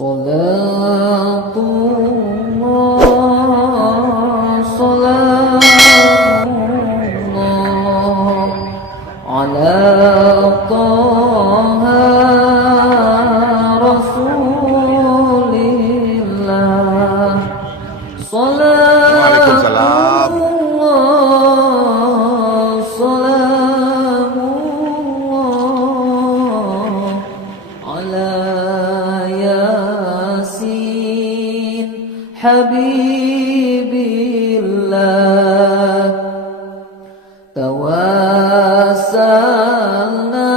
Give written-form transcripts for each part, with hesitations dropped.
صلاة الله صلاة الله على طه رسول الله صلاة الله سلام الله على ياسين حبيب الله توسلنا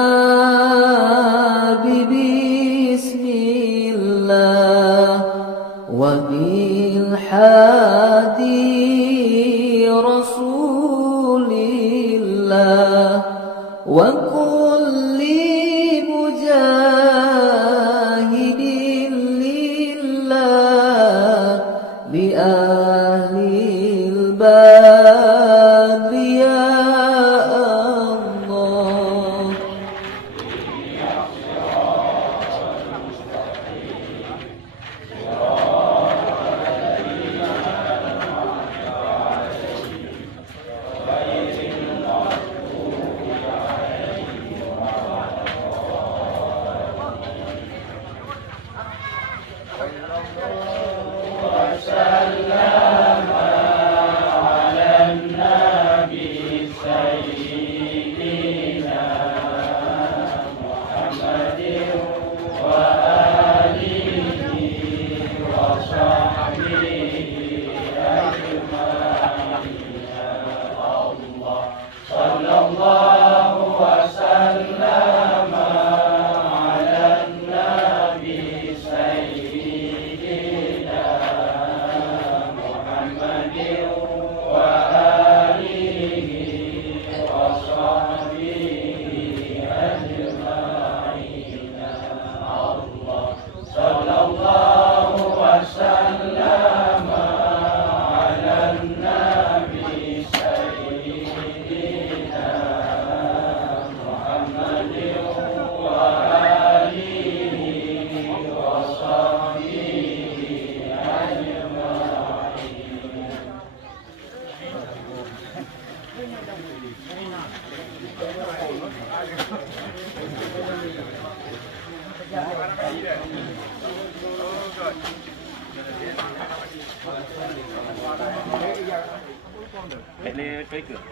ببسم الله وبالحادي رسول الله وكل مجاهد لله بأهل البدر يا الله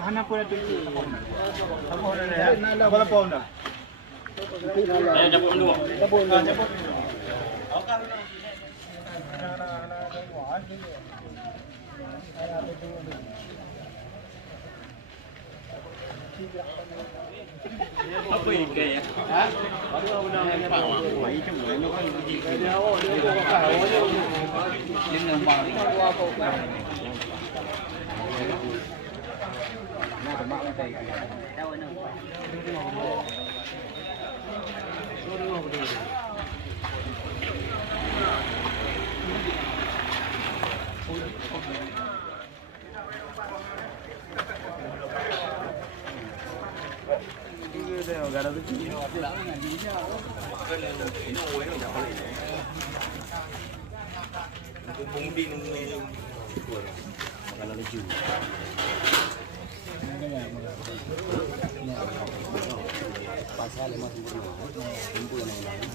Hana pun ada tu. Apa ada? Nak berapa orang dah? Ayo jemput dulu. Jemput. Apa ikan ya? Ha? Baru dah nampak. Mai cuma nak pergi. Dia awak dia bukan. Dia nampak. Nah, mak lantai. Tahu nak. Kalau laju. Pasal lemah sempurna. Kumpul yang lain.